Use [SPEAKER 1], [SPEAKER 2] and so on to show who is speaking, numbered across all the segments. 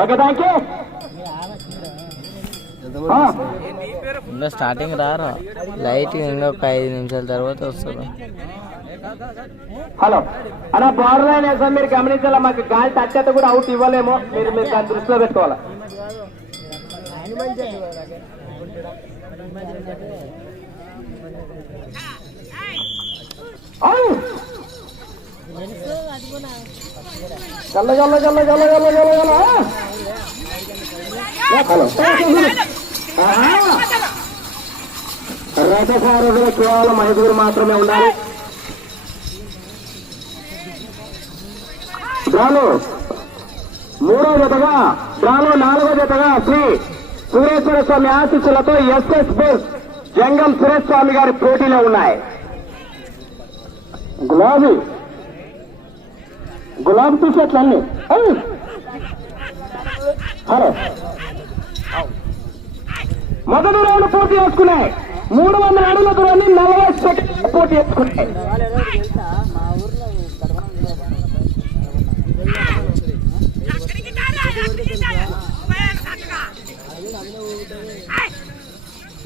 [SPEAKER 1] Okay thank you
[SPEAKER 2] ఇంకా starting రారా? Light ఇంకా ఒక ఐదు నిమిషాల తర్వాత వస్తుంది?
[SPEAKER 1] హలో. అలా బార్డర్ లైన్ వేసాం. మీరు గమనించాలా? మాకు గాలి టచ్ కూడా అవుట్ ఇవ్వలేము. మీరు మీరు దాన్ని దృష్టిలో పెట్టుకోవాలా? ఔ! చల్ల చల్ల చల్ల చల్ల చల్ల చల్ల చల్ల రథసారథులు కేవలం ఐదుగురు మాత్రమే ఉండాలి. డ్రాలో మూడో జతగా డ్రాలో నాలుగో జతగా శ్రీ సురేశ్వర స్వామి ఆశీస్సులతో ఎస్ఎస్ బోస్ జంగం సురేష్ స్వామి గారి పోటీలో ఉన్నాయి. గులాబీ. గులాబీ టీషర్ట్లు అన్ని. ఏయ్! హలో. మొదటి రౌండ్ పోటీ చేసుకున్నాయి మూడు వందల అడుగుల దూరాన్ని నలభై సెకండ్ పోటీ చేసుకున్నాయి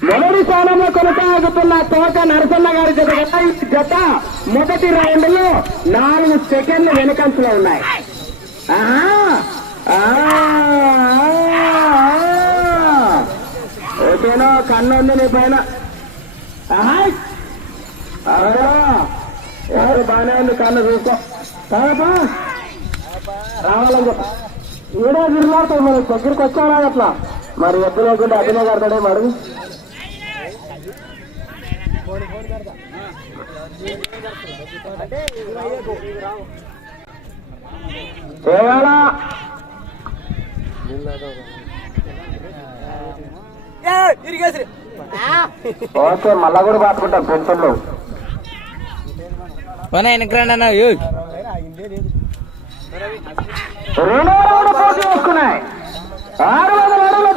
[SPEAKER 1] మొదటి స్థానంలో కొనసాగుతున్న తోక నరసన్న గారి జత. జత మొదటి రౌండ్లో నాలుగు సెకండ్లు వెనకంచులో ఉన్నాయి. ఆహా! ఓకేనా? కన్ను ఉంది నీ పైన. ఎవరు బాగానే ఉంది కన్ను చూసుకో. కాదప్పా రావాలని చెప్ప ఈడే మరి. దగ్గరికి వచ్చావా అట్లా? మరి ఎద్దు లేకుండా అభినయ్ గారు మరి. ఓకే మళ్ళా కూడా పాటుకుంటాం పెన్షన్లు
[SPEAKER 2] పోనీ వెనక్కి రండి అన్న ఏయ్.
[SPEAKER 1] రెండో రౌండ్ పోటీ చేసుకున్నాయి ఆరు వందల అడుగుల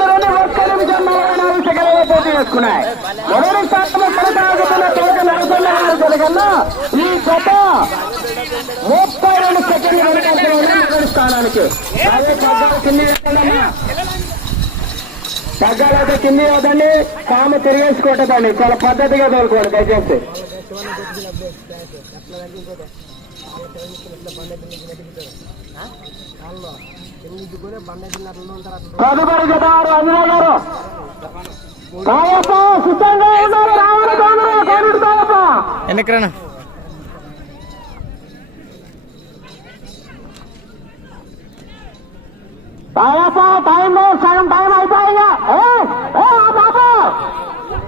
[SPEAKER 1] పోటీ చేసుకున్నాయి మొదటి స్థానంలో కొనసాగుతున్న తోట నరసన్న గారి ఈ జత ముప్పై రెండు సెకండ్లు వెనకాల్సిన స్థానానికి. అదే కింది వేస్తానమ్మా. పగ్గాలు కింది వద్దండి. కాము తిరిగేసుకోవటండి చాలా పద్ధతిగా తోలుకోండి దయచేసి. తదుపరి జత అందులో గారు. కాయప్ప టైం సగం టైం అయిపోయిందా.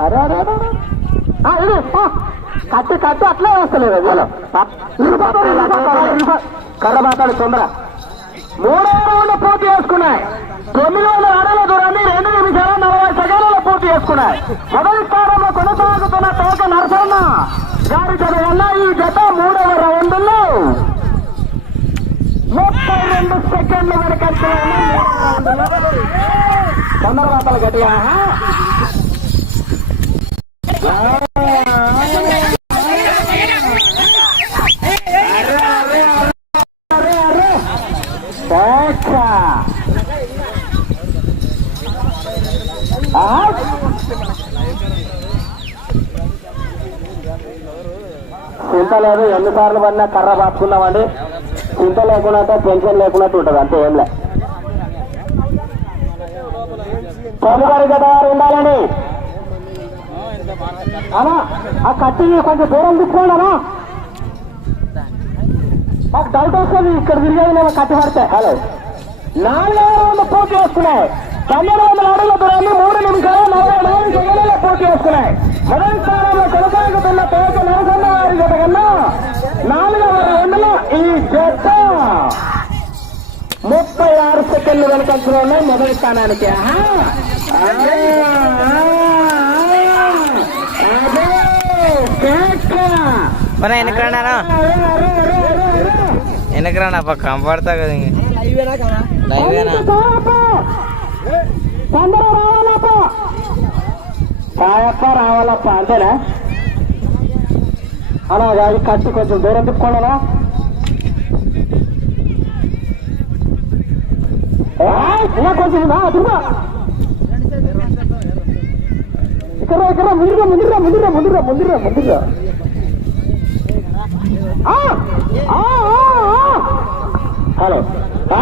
[SPEAKER 1] అరే అరే అరే. కట్టు కట్టు అట్లే వేస్తలేదు. కర్ర మాట్లాడు తొందర. మూడో రౌండ్ పూర్తి చేసుకున్నాయి. తొమ్మిది వందల అడుగుల దూరాన్ని రెండు నిమిషాల నలభై సెకండ్లలో పూర్తి చేసుకున్నాయి. మొదటి స్థానంలో కొనసాగుతున్న తోక నరసన్న. గారి జత వల్ల ఈ జత మూడవ రౌండ్లో ముప్పై రెండు సెకండ్లు వెనకంటే తొందర గట్టిగా. అరే, అరే, అరే, అరే. Pecha. Ah. చింత లేదు ఎన్నిసార్లు పడినా కర్ర పాపుకున్నామండి చింత లేకుండా పెన్షన్ లేకున్నట్టు ఉంటుంది అంతే ఏం లే. తదుపరి కదా ఉండాలని అలా ఆ కట్టింగ్ కొంచెం దూరం తీసుకోండి అలా. మాకు డౌట్ వస్తుంది ఇక్కడ తిరిగేది నేను కట్టి పడితే. హలో. నాలుగవ రౌండ్ పూర్తి చేసుకున్నాయి. పన్నెండు వందల అడుగుల దూరాన్ని మూడు నిమిషాలు నలభై నాలుగు సెకండ్లలో పూర్తి చేసుకున్నాయి. మొదటి స్థానంలో కొనసాగుతున్న తోట నరసన్న వారి జత కన్నా నాలుగవ రౌండ్లో ఈ జత ముప్పై ఆరు సెకండ్లు ఉన్నాయి. మొదటి స్థానానికి. ఆహా! ఆ, ఆ, ఆ, అదే, కేక.
[SPEAKER 2] పోనీ వెనక్కి రండి అన్న
[SPEAKER 1] అరే, అరే, అరే, అరే, అరే.
[SPEAKER 2] వెనక్కి రండి అప్ప కంపడతా కదా లైవేనా
[SPEAKER 1] తొందర రావాలప్ప కాయప్ప రావాలప్ప అంతేనా అలా అది కట్టి కొంచెం దూరం తిప్పుకోండా ఇంకా కొంచెం ఉందా? తిరుగు. ఇక్కడ రా, ఇక్కడ రా, ముందురా ముందురా ముందురా ముందురా ముందురా ముందురా ఆ, ఆ, ఆ, ఆ. హలో.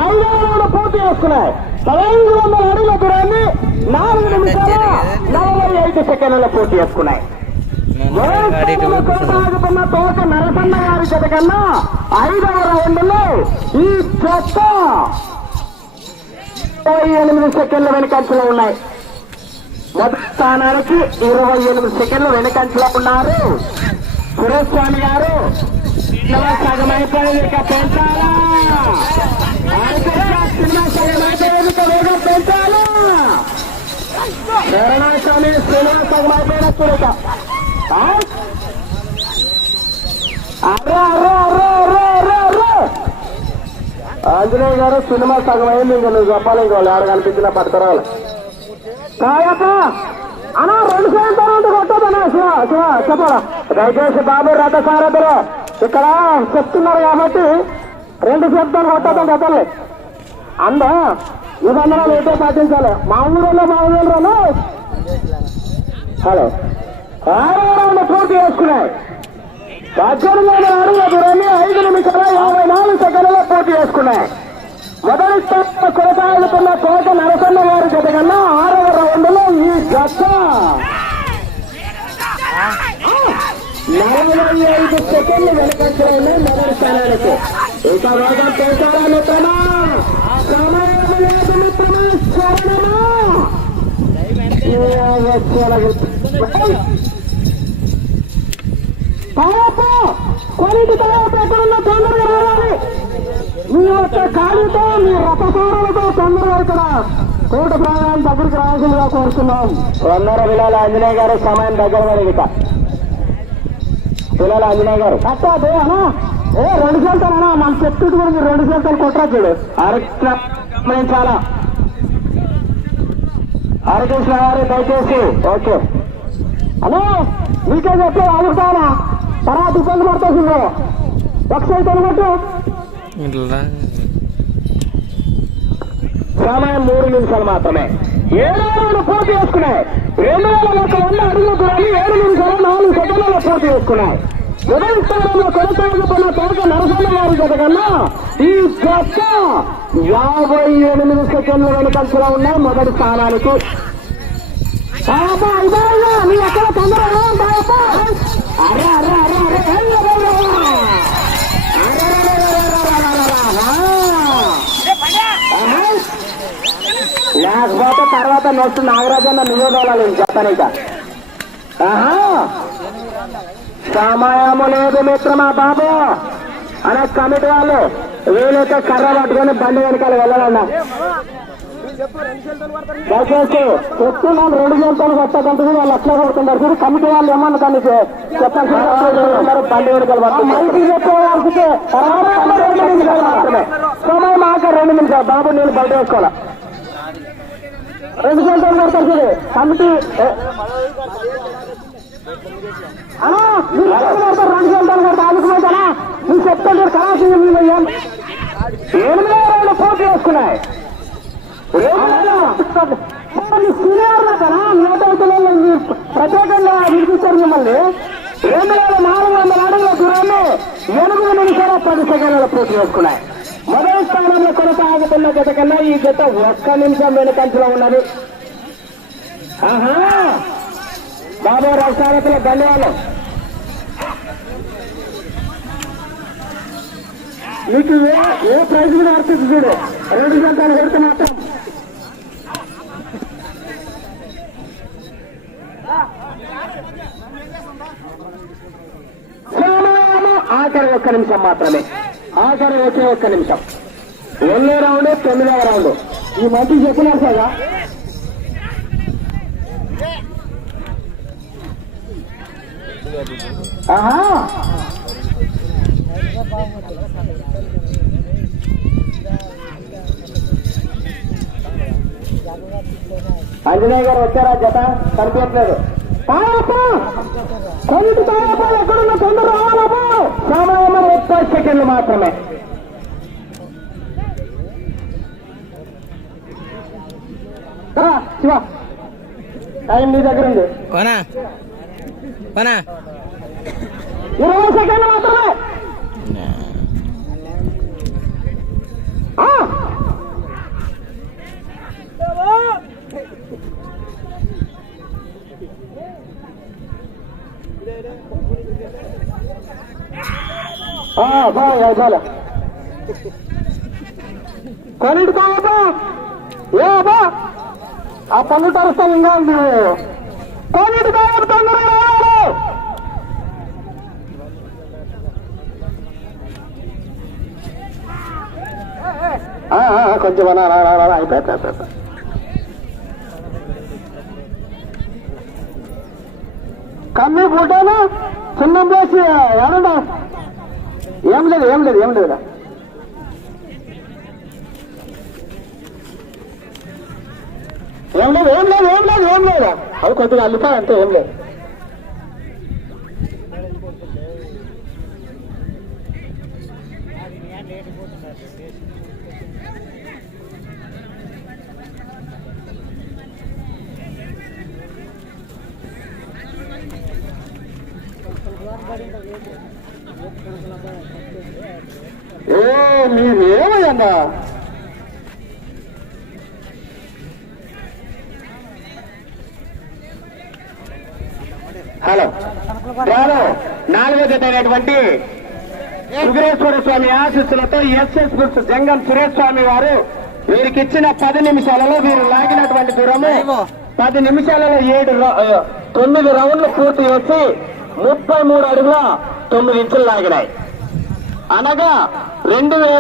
[SPEAKER 1] ఐదో పూర్తి చేసుకున్నాయి. పదహైదు వందల అడుగుల దూరాన్ని నాలుగు నిమిషాలు నలభై ఐదు సెకండ్ల పూర్తి చేసుకున్నాయి. కొనసాగుతున్న తోట నరసన్న గారి జత కన్నా ఐదవ రౌండ్లో ఈ జత ఇరవై ఎనిమిది సెకండ్ల వెనుకంచలో ఉన్నాయి. మొదటి స్థానానికి ఇరవై ఎనిమిది సెకండ్లు వెనుకంచలో ఉన్నారు. సురేష్ స్వామి గారు సినిమా సగం అయిపోయింది పెంచాలా సినిమా సగం అయిపోయింది వేగం పెంచాలా శరణాస్వామి సినిమా సగం అర్రే అర్రే అర్రే అర్రే అర్రే అర్రే ఆంజనేయ గారు సినిమా సగం అయింది ఇంకా నువ్వు చెప్పాలి ఇంకా వాళ్ళు ఆడ కనిపించిన కాయక అన్నా రెండు సాయంత్రం కొట్టదన్నా శివ శివ చెప్పరా దయచేసి బాబు రథ సారథులు ఇక్కడ చెప్తున్నారు కాబట్టి రెండు శబ్దాలు కొట్టడం కథలే అంద నిబంధనలు ఏంటో పాటించాలి. మా ఊళ్ళో మా ఊళ్ళో హలో. ఆరు రౌండ్ పూర్తి చేసుకున్నాయి. పద్దెనిమిది వందల అడుగుల దూరాన్ని ఐదు నిమిషాల యాభై నాలుగు సెకండ్లలో పూర్తి చేసుకున్నాయి. మొదటి స్థానంలో కొనసాగుతున్న కోట నరసన్న గారి జత కన్నా ఆరవ రౌండ్లో ఈ గత నలభై ఐదు సెకండ్లు వెనకంచలో మొదటి స్థానానికి ఇక వేగం చేశారా మిత్రమా సమయం తర్వాత తొందరగా రావాలి. మీ యొక్క ఖాళీతో మీ రథసారులతో తొందరగా ఇక్కడ కోట ప్రాణాలు దగ్గరికి రావాల్సిందిగా కోరుతున్నాం. వందర విలాల ఆంజనేయ గారు సమయం దగ్గర పడిగిట విలాల ఆంజనేయ గారు. అట్టా ఏ రెండు చేస్తానన్నా మన చెట్టు కూడా మీరు రెండు చేస్తాలు కొట్టరా చూడు. హరికృష్ణ చాలా హరికృష్ణ గారు దయచేసి. ఓకే. అనే నీకే చెప్పే ఆగుతానా? తర్వాత ఇబ్బంది పడుతుంది ఒకసారి తొలగట్టు. సమయం మూడు నిమిషాలు మాత్రమే. ఏడు రౌండ్లు పూర్తి చేసుకున్నాయి. రెండు వేల ఒక వంద అడుగుల దూరాన్ని ఏడు నిమిషాలు నాలుగు సెకండ్లలో పూర్తి చేసుకున్నాయి. మొదటి స్థానంలో కొనసాగుతున్న తోట నరసన్న గారి జత కన్నా ఈ జత యాభై ఎనిమిది సెకండ్ల వెనుకంచలో ఉన్నాయి మొదటి స్థానానికి. పాప తర్వాత నెక్స్ట్ నాగరాజన్న నువ్వే తోలాలి చెప్పనిక ఆహా! సమయము లేదు మిత్రమా బాబు. అనే కమిటీ వాళ్ళు వీలైతే కర్ర పట్టుకొని బండి వెనకాల వెళ్ళాలన్నా. దయచేసి చెప్తున్నాను రెండు గంటలు కొట్టకంటే వాళ్ళు అట్లా కొడుతున్నారు. చూడు కమిటీ వాళ్ళు ఏమన్నా దాన్ని చెప్పాల్సి బండి వెనకాల చెప్పే మాత్రమే. సమయం ఆక రెండు నిమిషాలు. బాబు నేను బయట వేసుకోవాలా? రెండు గంటలు కొడతారు చూడు? కమిటీ రెండు గంటలు కొడతారు ఆదుకుపోతానా మీరు చెప్తాను కళాశీ ఎనిమిదో రోజులు పూర్తి చేసుకున్నాయి సీనియర్లు కదా నేతలు ప్రత్యేకంగా వినిపించారు మిమ్మల్ని. రెండు వేల నాలుగు వందల అడుగుల దూరాన్ని ఎనిమిది నిమిషాల పది సెకండ్ల పూర్తి చేసుకున్నాయి మొదటి స్థానంలో కొనసాగుతున్న జత కన్నా ఈ జత ఒక్క నిమిషం వెనుకంచులో ఉన్నది. ఆహా! బాబు రసారతుల ధన్యవాదాలు. మీకు ఏ ఏ ప్రైజ్ కూడా వర్తిస్తుంది చూడు. రెండు గంటలు కొడితే మాత్రం. ఆఖరి ఒక్క నిమిషం మాత్రమే. ఆఖరి ఒకే ఒక్క నిమిషం. ఎన్నో రౌండ్ తొమ్మిదవ రౌండ్. ఈ మంత్రి చెప్పినారు కదా? ఆహా! ఆంజనేయ గారు వచ్చారా? జత కనిపించట్లేదు. కొంత ఎక్కడున్న తొందర రావాలమ్మా సమయం ముప్పై సెకండ్లు మాత్రమే. శివ. టైం నీ దగ్గర ఉంది. ఇరవై సెకండ్లు మాత్రమే. ఆ. ఆ, బాగా చాలా కొనిటి కావబ్బా ఏ అబ్బా ఆ పన్ను తరుస్తాం ఇంకా ఉంది కొనిటి కావద్దు తొందరగా రావాలి ఆ, ఆ, కొంచెం అన్నా, రా, రా, రా, రా, అయిపోయి, అయిపోయి, అయిపోయి. కమ్మి ఫోటోలు చిన్నం చేసి ఎవరండి ఏం లేదు ఏం లేదు ఏం లేదు ఏం లేదు ఏం లేదు ఏం లేదు ఏం లేదు. అది కొద్దిగా అల్లిపోయి అంతే ఏం లేదు. ఏ మీరు ఏమయ్యన్నా హలో నాలుగో జత అయినటువంటి సురేశ్వర స్వామి ఆశీస్సులతో ఎస్ఎస్ గుర్తు జంగం సురేష్ స్వామి వారు వీరికి ఇచ్చిన పది నిమిషాలలో వీరు లాగినటువంటి దూరము పది నిమిషాలలో ఏడు తొమ్మిది రౌండ్లు పూర్తి చేసి ముప్పై మూడు అడుగుల తొమ్మిది ఇంచులు లాగినాయి. అనగా రెండు వేల